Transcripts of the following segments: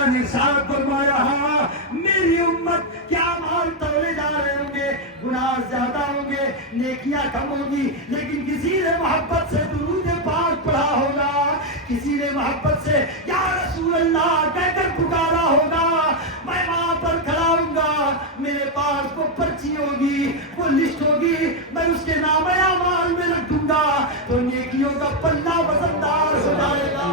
آقا نے ارشاد فرمایا میری امت کیا مال تولے جا رہے ہوں گے، گناہ زیادہ ہوں گے، نیکیاں کم ہوگی، لیکن کسی نے محبت سے درود پاک پڑھا ہوگا، کسی نے محبت سے یا رسول اللہ کہہ کر پکارا ہوگا، میں وہاں پر کھڑا ہوں گا، میرے پاس وہ پرچی ہوگی، وہ لسٹ ہوگی، میں اس کے نام اعمال میں رکھ دوں گا تو نیکیوں کا پلہ وزندار ہو جائے گا۔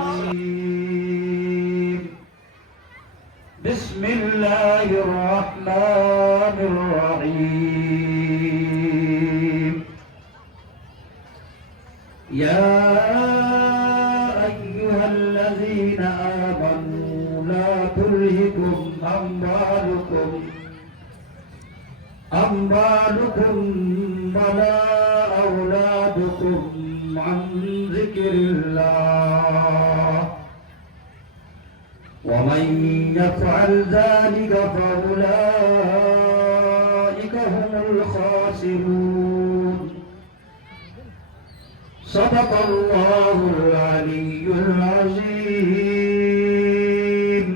بسم اللہ الرحمن الرحیم یا ایہا الذین آمنوا لا تلہکم اموالکم ولا اولادکم عن ذکر اللہ ومن يفعل ذلك فأولئك هم الخاسرون صدق الله العلي العظيم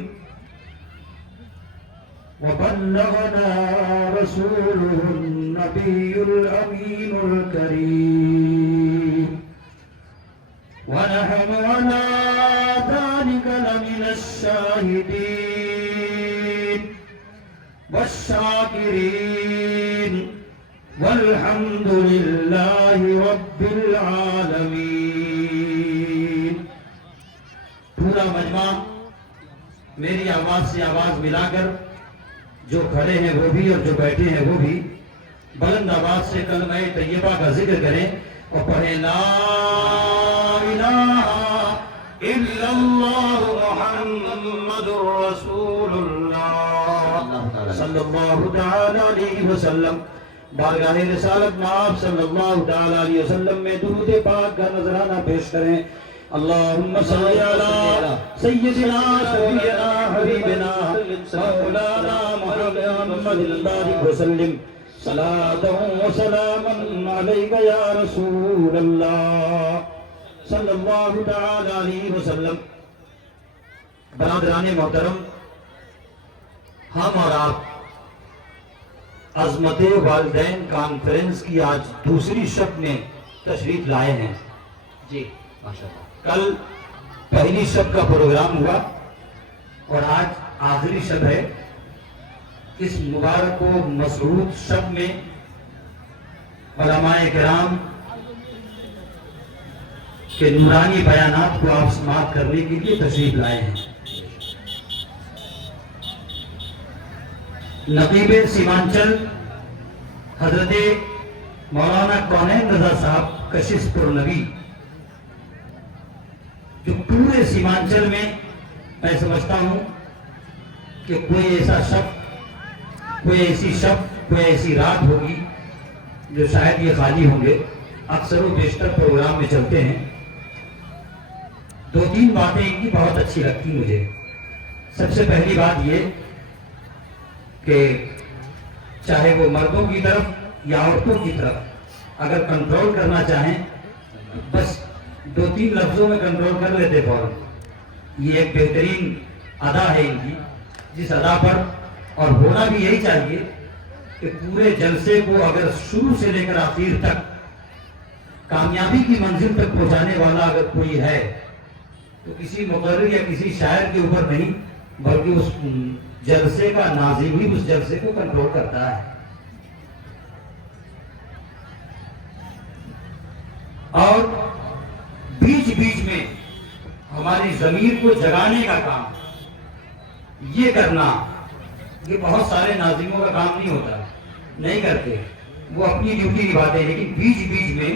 وبلغنا رسوله النبي الأمين الكريم ونحن على ذلك لمن الشاهدين والشاكرين والحمد لله رب العالمين۔ پورا مجمع میری آواز سے آواز ملا کر، جو کھڑے ہیں وہ بھی اور جو بیٹھے ہیں وہ بھی بلند آواز سے کلمہ طیبہ کا ذکر کریں اور پڑھیں لا الہ الا اللہ محمد رسول اللہ صلی اللہ تعالی علیہ وسلم۔ بارگاہ رسالت میں آپ صلی اللہ تعالی علیہ وسلم میں درود پاک کا نذرانہ پیش کریں۔ اللہم صلی علی سیدنا شفیعنا حبیبنا مولانا محمد بارک وسلم صلاۃ و سلاما علیک یا رسول اللہ صلی اللہ تعالی علیہ وسلم۔ برادران محترم، ہم اور آپ عظمت والدین کانفرنس کی آج دوسری شب میں تشریف لائے ہیں۔ جی ماشاءاللہ، کل پہلی شب کا پروگرام ہوا اور آج آخری شب ہے۔ اس مبارک و مسعود شب میں علماء کرام کے نورانی بیانات کو آپ سماعت کرنے کے لیے تشریف لائے ہیں۔ نقیب سیمانچل حضرت مولانا کونین رضا صاحب کشش پر نبی، جو پورے سیمانچل میں میں سمجھتا ہوں کہ کوئی ایسا شب، کوئی ایسی شب، کوئی ایسی رات ہوگی جو شاید یہ خالی ہوں گے۔ اکثر و بیشتر پروگرام میں چلتے ہیں۔ دو تین باتیں ان کی بہت اچھی لگتی مجھے۔ سب سے پہلی بات یہ کہ چاہے وہ مردوں کی طرف یا عورتوں کی طرف اگر کنٹرول کرنا چاہیں بس دو تین لفظوں میں کنٹرول کر لیتے فوراً۔ یہ ایک بہترین ادا ہے ان کی، جس ادا پر اور ہونا بھی یہی چاہیے کہ پورے جلسے کو اگر شروع سے لے کر آخر تک کامیابی کی منزل تک پہنچانے والا اگر کوئی ہے تو کسی مقرر یا کسی شاعر کے اوپر نہیں، بلکہ اس جلسے کا ناظم ہی اس جلسے کو کنٹرول کرتا ہے۔ اور بیچ بیچ میں ہماری ضمیر کو جگانے کا کام یہ کرنا، یہ بہت سارے ناظموں کا کام نہیں ہوتا، نہیں کرتے، وہ اپنی ڈیوٹی نبھاتے ہیں، لیکن بیچ بیچ میں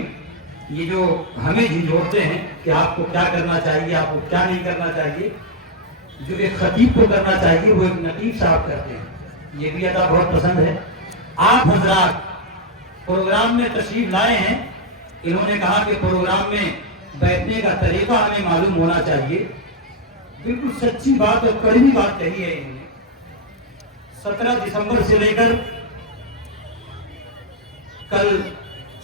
یہ جو ہمیں جھنجھوڑتے ہیں کہ آپ کو کیا کرنا چاہیے، آپ کو کیا نہیں کرنا چاہیے، جو ایک خطیب کو کرنا چاہیے وہ ایک نقیب صاحب کرتے ہیں۔ یہ بھی ادا بہت پسند ہے۔ آپ حضرات پروگرام میں تشریف لائے ہیں، انہوں نے کہا کہ پروگرام میں بیٹھنے کا طریقہ ہمیں معلوم ہونا چاہیے۔ بالکل سچی بات اور کڑوی بات کہی ہے انہوں نے۔ 17 دسمبر سے لے کر کل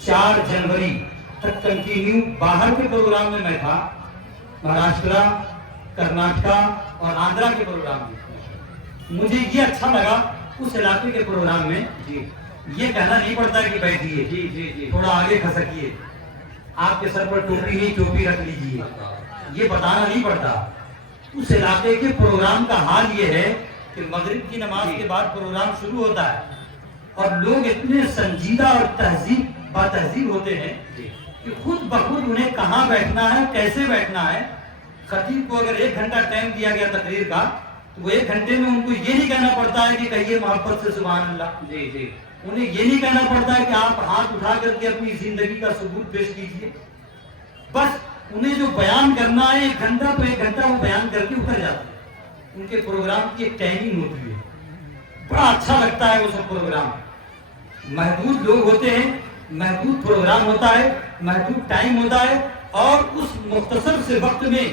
4 جنوری تک کنٹینیو باہر کے پروگرام میں میں تھا، مہاراشٹرا، کرناٹکا اور آندھرا کے پروگرام بھی. مجھے یہ اچھا لگا اس علاقے کے پروگرام میں یہ کہنا نہیں پڑتا کہ بیٹھیے تھوڑا آگے کھسکیے, آپ کے سر پر ٹوپی نہیں ٹوپی رکھ لیجیے, یہ بتانا نہیں پڑتا. اس علاقے کے پروگرام کا حال یہ ہے کہ مغرب کی نماز کے بعد پروگرام شروع ہوتا ہے اور لوگ اتنے سنجیدہ اور با تہذیب ہوتے ہیں کہ خود بخود انہیں کہاں بیٹھنا ہے, کیسے بیٹھنا ہے. خطیب کو اگر 1 گھنٹہ ٹائم دیا گیا تقریر کا تو وہ 1 گھنٹے میں ان کو یہ نہیں کہنا پڑتا ہے کہ کہیے محبت سے سبحان اللہ. انہیں یہ نہیں کہنا پڑتا ہے کہ آپ ہاتھ اٹھا کر کے اپنی زندگی کا ثبوت پیش کیجیے. بس انہیں جو بیان کرنا ہے 1 گھنٹہ تو 1 گھنٹہ وہ بیان کر کے اتر جاتے ہیں. ان کے پروگرام کی ایک ٹائمنگ ہوتی ہے, بڑا اچھا لگتا ہے وہ سب پروگرام. محدود لوگ ہوتے ہیں, محدود پروگرام ہوتا ہے, محدود ٹائم ہوتا ہے اور اس مختصر سے وقت میں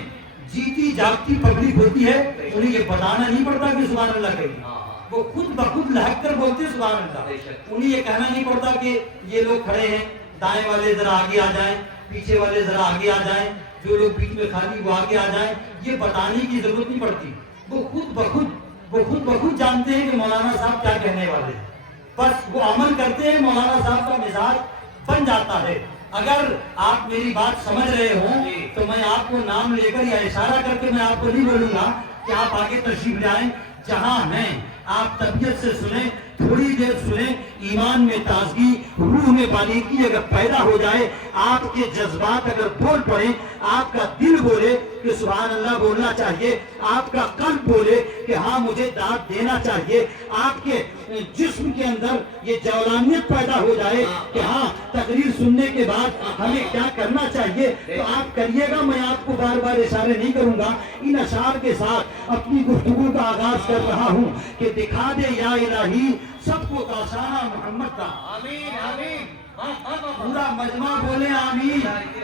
جیتی جاگتی پبلک ہوتی ہے. انہیں یہ بتانا نہیں پڑتا کہ سبحان اللہ کہیے, وہ خود بخود لہک کر بولتے ہیں سبحان اللہ. انہیں یہ کہنا نہیں پڑتا کہ یہ لوگ کھڑے ہیں, دائیں والے ذرا آگے آ جائیں, پیچھے والے ذرا آگے آ جائیں, جو لوگ بیچ میں خالی وہ آگے آ جائیں. یہ بتانے کی ضرورت نہیں پڑتی. وہ خود بخود جانتے ہیں کہ مولانا صاحب کیا کہنے والے ہیں. بس وہ عمل کرتے ہیں, مولانا صاحب کا مزاج بن جاتا ہے. اگر آپ میری بات سمجھ رہے ہوں تو میں آپ کو نام لے کر یا اشارہ کر کے میں آپ کو نہیں بولوں گا کہ آپ آگے تشریف لائیں. جہاں ہیں آپ طبیعت سے سنیں, تھوڑی دیر سنیں, ایمان میں تازگی, روح میں باریکی اگر پیدا ہو جائے, آپ کے جذبات اگر بول پڑیں, آپ کا دل بولے کہ سبحان اللہ بولنا چاہیے, آپ کا قلب بولے کہ ہاں مجھے داد دینا چاہیے, آپ کے جسم کے اندر یہ جولانیت پیدا ہو جائے کہ ہاں تقریر سننے کے بعد ہمیں کیا کرنا چاہیے, تو آپ کریے گا. میں آپ کو بار بار اشارے نہیں کروں گا. ان اشعار کے ساتھ اپنی گفتگو کا آغاز کر رہا ہوں کہ دکھا دے یا الہی سب کو کاشانہ محمد کا. آمین آمین. پورا مجمع بولے آمین.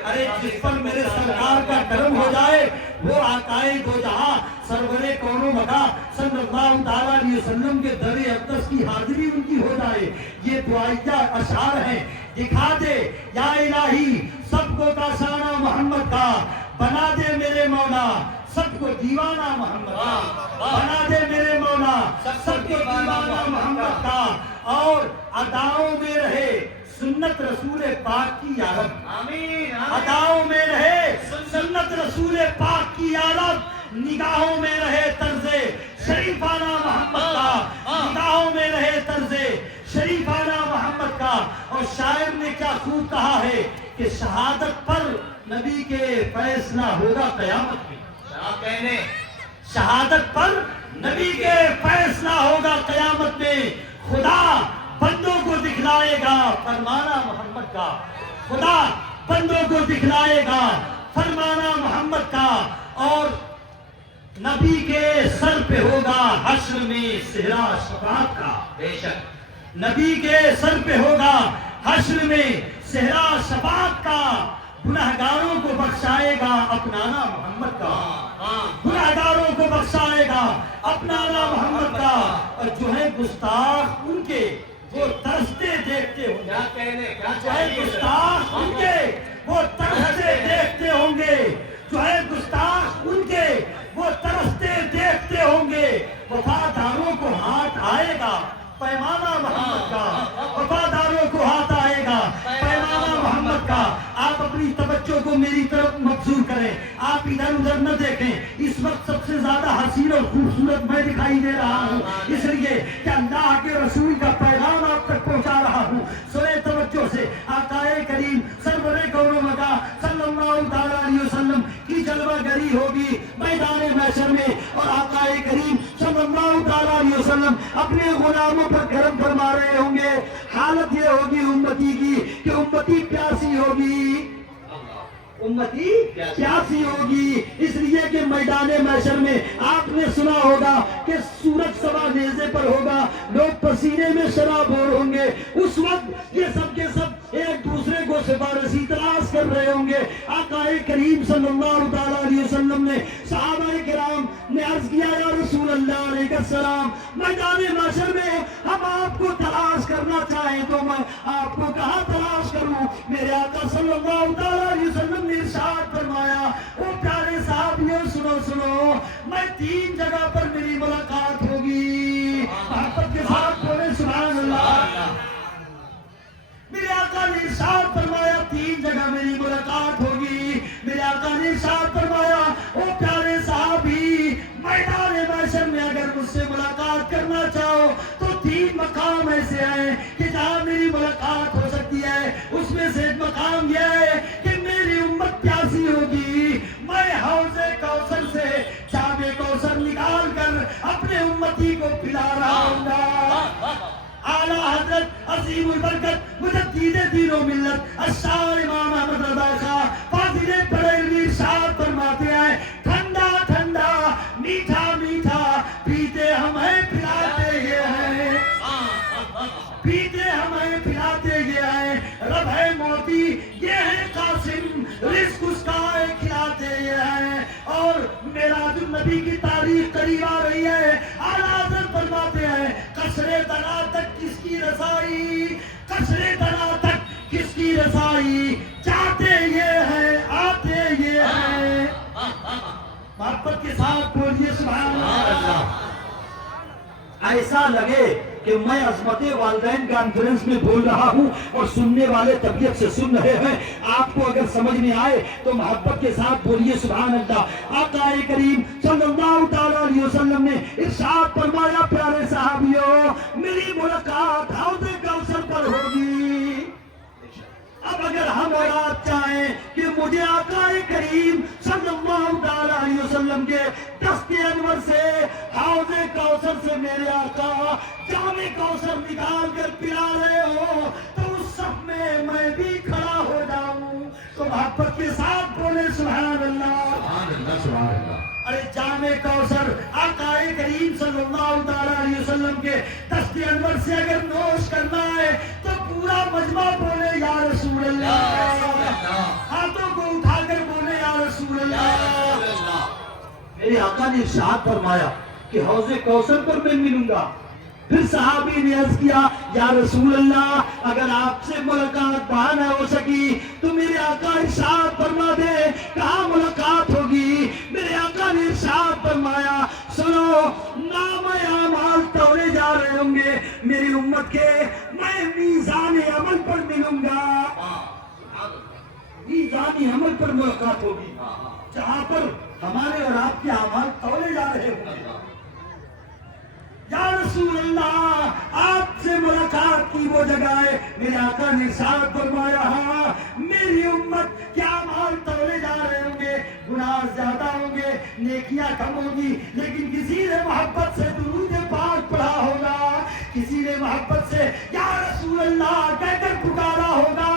ارے جس پر میرے سرکار کا کرم ہو جائے وہ آقائے دو جہاں سرور کون و مکان صلی اللہ تعالیٰ علیہ وسلم کے در اقدس کی حاضری ان کی ہو جائے. یہ دعائیہ اشعار ہیں. دکھا دے یا الہی سب کو کاشانہ محمد کا, بنا دے میرے مولا سب کو دیوانہ محمد کا, بنا دے میرے مولا سب کو دیوانہ محمد کا, اور اداؤں میں رہے سنت رسول پاک کی یا رب. آمین. اداؤں میں رہے سنت رسول پاک کی یا رب, نگاہوں میں رہے طرز شریفانہ محمد کا, نگاہوں میں رہے طرز شریفانہ محمد کا. اور شاعر نے کیا خوب کہا ہے کہ شہادت پر نبی کے فیصلہ ہوگا قیامت میں. کہنے شہادت پر نبی کے فیصلہ ہوگا قیامت میں. خدا بندوں کو دکھلائے گا فرمانا محمد کا, خدا بندوں کو دکھلائے گا فرمانا محمد کا. اور نبی کے سر پہ ہوگا حشر میں صحرا شفاعت کا. بے شک نبی کے سر پہ ہوگا حشر میں صحرا شفاعت کا. گنہگاروں کو بخشائے گا اپنانا محمد کا, گنہگاروں کو بخشائے گا اپنانا محمد کا. اور جو ہے گستاخ ان کے وہ ترستے دیکھتے ہوں گے, جو ہے گستاخ ان کے وہ ترستے دیکھتے ہوں گے, جو ہے گستاخ ان کے وہ ترستے دیکھتے ہوں گے. وفاداروں کو ہاتھ آئے گا پیمانہ محمد کا, وفاداروں کو ہاتھ آئے گا پیمانہ محمد کا. آپ اپنی توجہ کو میری طرف مبذول کریں, آپ ادھر ادھر نہ دیکھیں. اس وقت سب سے زیادہ حسین اور خوبصورت میں دکھائی دے رہا ہوں, اس لیے کہ اللہ کے رسول کا پیغام آپ تک پہنچا رہا ہوں. سنیں توجہ سے, آقائے کریم سرور کون و مکان صلی اللہ تعالیٰ علیہ وسلم کی جلوہ گری ہوگی میدان محشر میں, اور آقائے کریم صلی اللہ تعالیٰ علیہ وسلم اپنے غلاموں پر کرم فرما رہے ہوں گے. حالت یہ ہوگی امتی کی کہ امتی پیاسی ہوگی, امتی پیاسی ہوگی. اس لیے کہ میدان محشر میں آپ نے سنا ہوگا کہ سورج سوا نیزے پر ہوگا, لوگ پسینے میں شرابور ہوں گے. اس وقت یہ سب کے سب ایک دوسرے کو سفارشی تلاش کر رہے ہوں گے. آقائے کریم صلی اللہ تعالیٰ علیہ وسلم نے صحابہ کرام نے عرض کیا یا رسول اللہ علیہ السلام, میدان محشر میں ہم آپ کو تلاش کرنا چاہیں تو میں آپ کو کہاں تلاش کروں. میرے آقا صلی اللہ تعالیٰ علیہ وسلم نے ارشاد فرمایا, وہ پیارے صحابیوں سنو سنو، میں 3 جگہ پر میری ملاقات ہوگی، محبت کے ساتھ بولے سبحان اللہ۔ میرے آقا نے ارشاد فرمایا 3 جگہ میری ملاقات ہوگی، میرے آقا نے ارشاد فرمایا او پیارے صحابی، میدان محشر میں اگر مجھ سے ملاقات کرنا چاہو تو 3 مقام ایسے ہیں کہ جہاں میری ملاقات ہو سکتی ہے۔ اس میں سے ایک مقام یہ ہے کہ میری امت پیاسی ہوگی، میں حوض کوثر سے جام کوثر نکال کر اپنے امتی کو پلا رہا ہوں گا۔ اعلیٰ حضرت عظیم البرکت مجدد دین و ملت الشاعر امام احمد رضا خان فاضل بریلوی ارشاد فرماتے ہیں، ٹھنڈا ٹھنڈا میٹھا میٹھا پیتے ہمیں پلاتے یہ ہیں، پیتے ہمیں پلاتے یہ ہیں، رب ہے موتی یہ ہے قاسم، رزق اس کا ہے کھلاتے یہ ہیں۔ اور میراج النبی کی تاریخ قریب آ رہی ہے، اعلیٰ حضرت فرماتے ہیں قصر دنا تک کس کی رسائی، قصر دنا تک کس کی رسائی، چاہتے یہ ہیں آتے یہ ہیں۔ محبت کے ساتھ بولیے سبحان اللہ۔ ایسا لگے کہ میں عظمت والدین کانفرنس میں بول رہا ہوں اور سننے والے طبیعت سے سن رہے ہیں، آپ کو اگر سمجھ میں آئے تو محبت کے ساتھ بولیے سبحان اللہ۔ آقا کریم صلی اللہ تعالیٰ علیہ وسلم نے ارشاد فرمایا پیارے صحابیوں، میری ملاقات حوض کوثر پر ہوگی۔ اب اگر ہم اور آپ چاہیں کہ مجھے آقا کریم صلی اللہ تعالیٰ علیہ وسلم کے دست انور سے حوض کوثر سے میرے آقا جام کوثر نکال کر پلا رہے ہو تو اس سب میں بھی کھڑا ہو جاؤں تو محبت کے ساتھ بولے سبحان اللہ۔ سبحان اللہ سبحان اللہ۔ ارے جام کوثر آقا کریم صلی اللہ تعالیٰ علیہ وسلم کے دست انور سے اگر نوش کرنا ہے تو پورا مجمع بولے یا رسول اللہ، ہاتھوں کو اٹھا کر بولے یا رسول اللہ۔ میرے آقا نے ارشاد فرمایا کہ حوض کوثر پر میں ملوں گا۔ پھر صحابی نے عرض کیا یا رسول اللہ اگر آپ سے ملاقات وہاں نہ ہو سکی تو میرے آقا ارشاد فرما دے کہاں ملاقات ہوگی۔ میرے آقا نے ارشاد فرمایا سنو، نام اعمال تولے جا رہے ہوں گے میری امت کے، میں میزان عمل پر ملوں گا۔ میزان عمل پر ملاقات ہوگی جہاں پر ہمارے اور آپ کے اعمال تولے جا رہے ہوں گے۔ یا رسول اللہ آپ سے ملاقات کی وہ جگہ ہے، میرے آقا نے ارشاد فرمایا ہاں میری امت کیا اعمال تولے جا رہے ہوں گے، گناہ زیادہ ہوں گے، نیکیاں کم ہوگی، لیکن کسی نے محبت سے درود پاک پڑھا ہوگا، کسی نے محبت سے یا رسول اللہ کہہ کر پکارا ہوگا،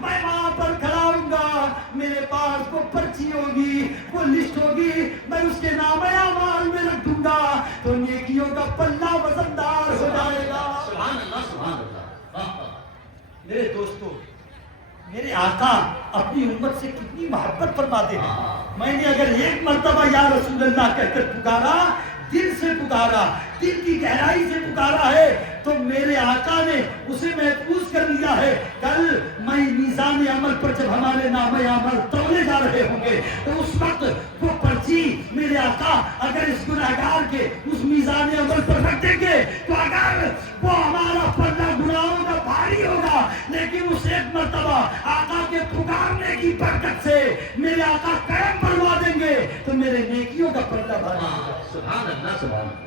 میں وہاں پر کھڑا ہوں گا، میرے پاس وہ پرچی ہوگی، وہ لسٹ ہوگی، میں اس کے نام اعمال میں رکھ دوں گا تو نیکیوں کا پلہ وزندار ہو جائے گا۔ سبحان اللہ سبحان اللہ۔ میرے دوستو، میرے آقا اپنی امت سے کتنی محبت فرماتے ہیں۔ میں نے اگر ایک مرتبہ یا رسول اللہ کہہ کر پکارا، دل سے پکارا، دل کی گہرائی سے پکارا ہے تو میرے آقا نے اسے محفوظ کر لیا ہے۔ کل میں میزان عمل پر جب ہمارے نام عمل تولے جا رہے ہوں گے تو اس وقت وہ پرچی میرے آقا اگر اس گناہگار کے اس میزان عمل پر رکھ دیں گے تو اگر وہ ہمارا پلہ گناہوں کا بھاری ہوگا، لیکن اس ایک مرتبہ آقا کے پکارنے کی برکت سے میرے آقا کرم فرما دیں گے تو میرے نیکیوں کا پلہ بھاری ہوگا۔ سبحان اللہ سبحان اللہ۔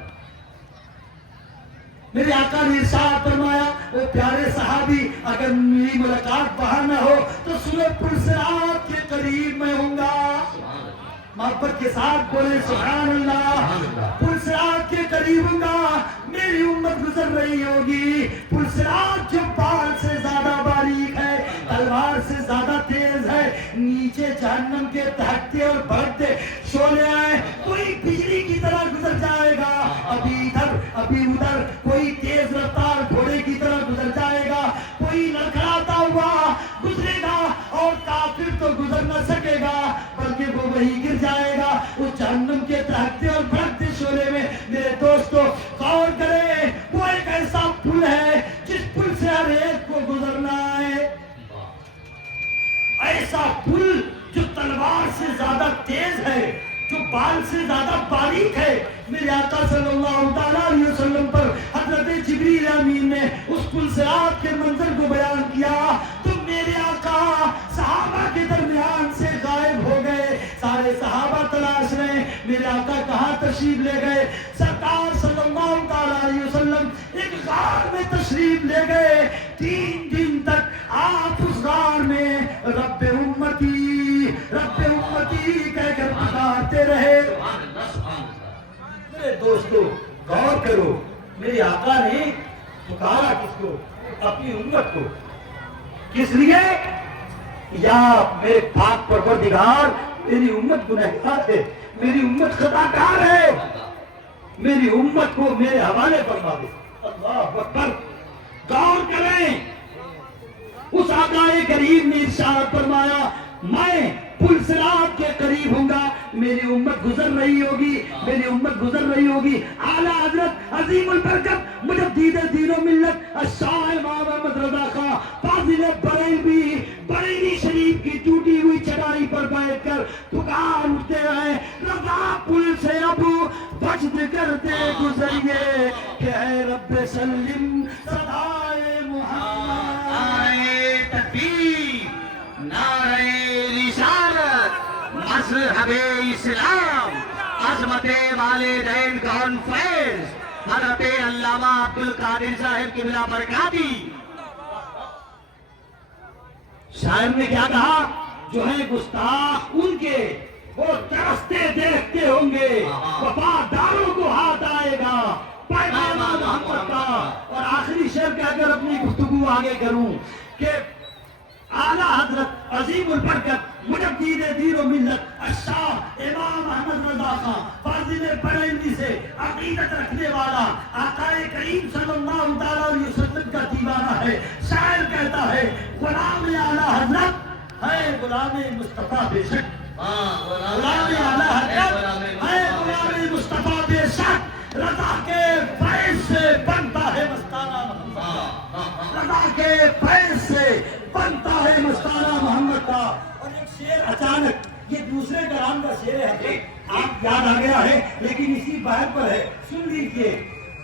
میرے آقا نے ارشاد فرمایا وہ پیارے صحابی اگر میری ملاقات وہاں نہ ہو تو سورہ پرسرات کے قریب میں ہوں گا۔ محبت کے ساتھ بولے سبحان اللہ۔ پرسرات کے قریب ہوں گا، میری امت گزر رہی ہوگی، پرسرات جو بال سے زیادہ باریک ہے، تلوار سے زیادہ تیز ہے، نیچے جہنم کے دہکتے اور بھڑکتے شعلے ہیں، کوئی بجلی کی طرح گزر جائے گا، ابھی ادھر ابھی ادھر، کوئی تیز رفتار گھوڑے کی طرح گزر جائے گا، کوئی لڑکھڑاتا ہوا گزرے گا اور کافر تو گزر نہ سکے گا بلکہ وہ وہی گر جائے گا اس جہنم کے دہکتے اور بھڑکتے شعلے میں۔ میرے دوستو غور کریں، وہ ایک ایسا پل ہے جس پل سے ہر ایک کو گزرنا ہے، ایسا پل جو تلوار سے زیادہ تیز بال سے زیادہ باریک ہے. میرے آقا صلی اللہ تعالیٰ علیہ وسلم پر حضرت جبریل امین نے اس پل صراط کے منظر کو بیان کیا تو میرے آقا صحابہ کے درمیان سے غائب ہو گئے. سارے صحابہ تلاش رہے میرے آقا کہاں تشریف لے گئے. سرکار صلی اللہ تعالیٰ علیہ وسلم ایک غار میں تشریف لے گئے. 3 دن تک آپ اس غار میں رب امتی کہہ کر پکارتے رہے. میرے دوستو غور کرو، میرے آقا نے پکارا کس کو؟ اپنی امت کو. کس لیے؟ یا میرے پاک پروردگار میری امت گنہگار ہے، میری امت خطاکار ہے، میری امت کو میرے حوالے فرما دے. اللہ اکبر. غور کریں، اس آقا کریم نے ارشاد فرمایا میں پل صراط کے قریب ہوں گا، میری امت گزر رہی ہوگی، میری امت گزر رہی ہوگی. اعلیٰ حضرت عظیم البرکت مجدد دین و ملت الشاہ امام احمد رضا خان فاضل بریلی شریف کی ٹوٹی ہوئی چٹائی پر بیٹھ کر پکار اٹھتے رہے رضا پل سے اب وجد کرتے گزریے کہ اے رب سلم صدائے محمد. نعرہ تکبیر، نعرہ رسالت، مذہب اسلام، عظمت والدین کانفرنس، حضرت علامہ عبدالقادر صاحب قبلہ برکاتی. شاعر نے کیا کہا؟ جو ہے گستاخ ان کے وہ ترستے دیکھتے ہوں گے، وفاداروں کو ہاتھ آئے گا پیغام محمد کا. اور آخری شعر کہہ کر اپنی گفتگو آگے کروں کہ اعلیٰ حضرت عظیم البرکت مجدد دین و ملت الشاہ امام احمد رضا خان فاضل بریلوی سے عقیدت رکھنے والا آقا کریم صلی اللہ تعالیٰ علیہ وسلم کا دیوانہ ہے. شاعر کہتا ہے غلام اعلیٰ حضرت ہے غلام مصطفیٰ بے شک، غلام اعلیٰ حضرت ہے غلام مصطفیٰ بے شک. رضا کے فیض سے بنتا ہے مستانہ محمد، رضا کے فیض سے بنتا ہے مستانہ محمد کا. اور ایک شعر اچانک یہ دوسرے کلام کا شعر ہے، آپ یاد آ گیا ہے لیکن اسی بات پر ہے، سن لیجئے.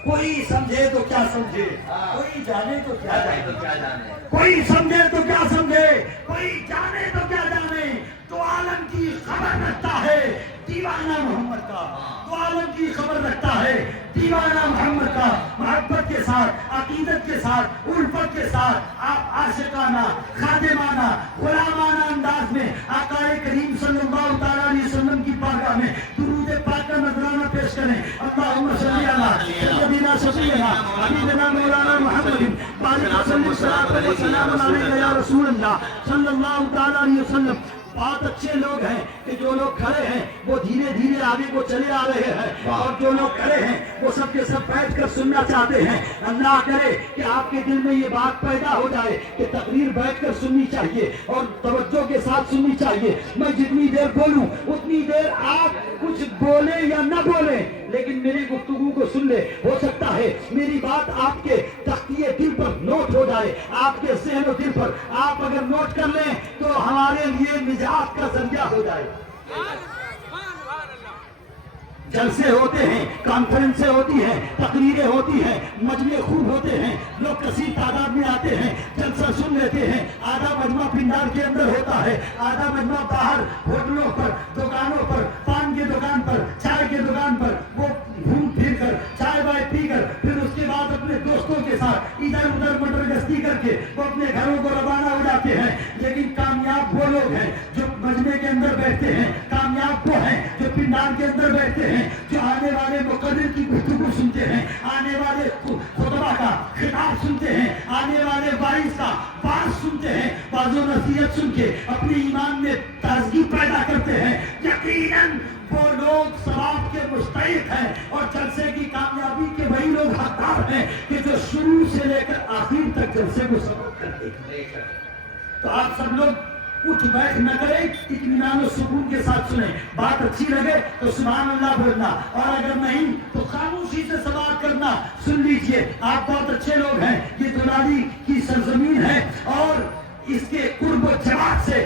کوئی سمجھے تو کیا سمجھے، کوئی جانے تو کیا جانے، کوئی سمجھے تو کیا سمجھے، کوئی جانے تو کیا جانے. تو عالم کی خبر رکھتا ہے دیوانہ محمد کا، تو عالم کی خبر رکھتا ہے دیوانہ محمد کا. محبت کے ساتھ، عقیدت کے ساتھ، الفت کے ساتھ آپ عاشقانہ، خادمانہ، غلامانہ انداز میں آقا کریم صلی اللہ تعالیٰ علیہ وسلم کی بارگاہ میں درود پاک کا نذرانہ پیش کریں. اللہم صلی علی سیدنا شفیعنا حبیبنا مولانا محمد بارک وسلم الصلاۃ والسلام علیک یا رسول اللہ صلی اللہ تعالیٰ علیہ وسلم. بہت اچھے لوگ ہیں کہ جو لوگ کھڑے ہیں وہ دھیرے دھیرے آگے کو چلے آ رہے ہیں، اور جو لوگ کھڑے ہیں وہ سب کے سب بیٹھ کر سننا چاہتے ہیں. اللہ کرے کہ آپ کے دل میں یہ بات پیدا ہو جائے کہ تقریر بیٹھ کر سننی چاہیے اور توجہ کے ساتھ سننی چاہیے. میں جتنی دیر بولوں اتنی دیر آپ کچھ بولیں یا نہ بولیں لیکن میری گفتگو کو سن لے. ہو سکتا ہے میری بات آپ کے تختیے دل پر نوٹ ہو جائے، آپ کے ذہن و دل پر. آپ اگر نوٹ کر لیں تو ہمارے لیے نجات کا ذریعہ ہو جائے. جلسے ہوتے ہیں، کانفرنسیں ہوتی ہیں، تقریریں ہوتی ہیں، مجمع خوب ہوتے ہیں، لوگ کثیر تعداد میں آتے ہیں، جلسہ سن لیتے ہیں. آدھا مجمع پنڈار کے اندر ہوتا ہے، آدھا مجمع باہر ہوٹلوں پر، دکانوں پر، پان کی دکان پر، چائے کی دکان پر وہ گھوم پھر کر چائے وائے پی کر پھر اس کے بعد اپنے دوستوں کے ساتھ ادھر ادھر مٹر گشتی کر کے وہ اپنے گھروں کو روانہ ہو جاتے ہیں. لیکن کامیاب وہ لوگ ہیں جو مجمع کے اندر بیٹھتے ہیں، کامیاب وہ ہیں جو پنڈار کے اندر بیٹھتے ہیں، جو آنے والے مقرر کی گفتگو سنتے ہیں، آنے والے خطبہ کا خطاب سنتے ہیں، آنے والے وائز کا بات سنتے ہیں، واضح و نصیحت سن کے اپنے ایمان میں تازگی پیدا کرتے ہیں. یقیناً وہ لوگ ثواب کے مستحق ہیں اور جلسے کی کامیابی کے وہی لوگ حقدار ہیں کہ جو شروع سے لے کر آخر تک جلسے کو سبق کرتے ہیں. تو آپ سب لوگ اٹھ بیٹھ نہ کریں، اطمینان و سکون کے ساتھ سنیں. بات اچھی لگے تو سبحان اللہ بولنا، اور اگر نہیں تو خاموشی سے سماعت کرنا. سن لیجئے، آپ بہت اچھے لوگ ہیں. یہ دلالی کی سرزمین ہے اور اس کے قرب و جماعت سے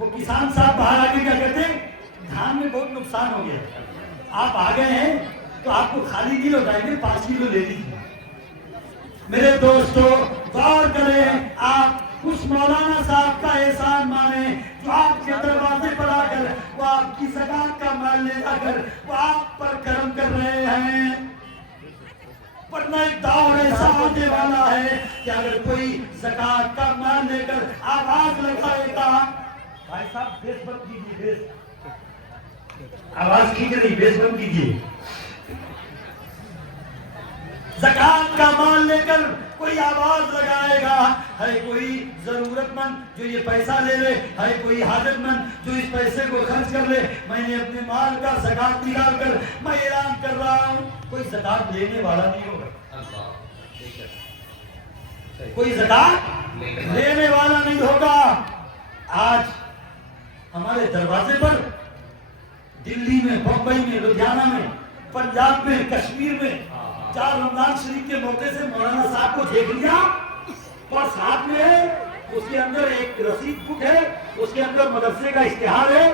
وہ کسان صاحب باہر آ کے کیا کہتے ہیں دھان میں بہت نقصان ہو گیا، آپ آ گئے ہیں تو آپ کو خالی کلو لوٹائیں گے، 5 کلو لے لیجیے۔ میرے دوستو غور کریں، آپ اس مولانا صاحب کا احسان مانیں جو آپ کے دروازے پر آ کر وہ آپ کی زکات کا مال لے جا کر وہ آپ پر کرم کر رہے ہیں، ورنہ ایک دور ایسا آنے والا ہے کہ اگر کوئی زکات کا مال لے کر آواز لگائے گا، بھائی صاحب بیس بند کیجیے، بیس آواز کھینچ رہی، بیس بند کیجیے۔ زکات کا مال لے کر کوئی آواز لگائے گا، ہے کوئی ضرورت مند جو یہ پیسہ لے لے، ہے کوئی حاجت مند جو اس پیسے کو خرچ کر لے، میں نے اپنے مال کا زکات نکال کر میں اعلان کر رہا ہوں کوئی زکات لینے والا نہیں ہوگا، کوئی زکات لینے والا نہیں ہوگا۔ آج ہمارے دروازے پر دلی میں، بمبئی میں، لدھیانہ میں، پنجاب میں، کشمیر میں 4 رمضان شریف کے موقع سے مولانا صاحب کو دیکھ لیا اور ساتھ میں ہے اس کے اندر ایک رسید بک ہے، اس کے اندر مدرسے کا اشتہار ہے،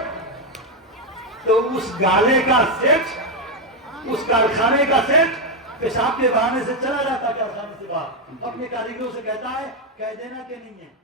تو اس گالے کا سیٹ، اس کارخانے کا سیٹ پیشاب کے بہانے سے چلا جاتا کارخانے سے باہر، اپنے کاریگروں سے کہتا ہے کہہ دینا کہ نہیں ہے۔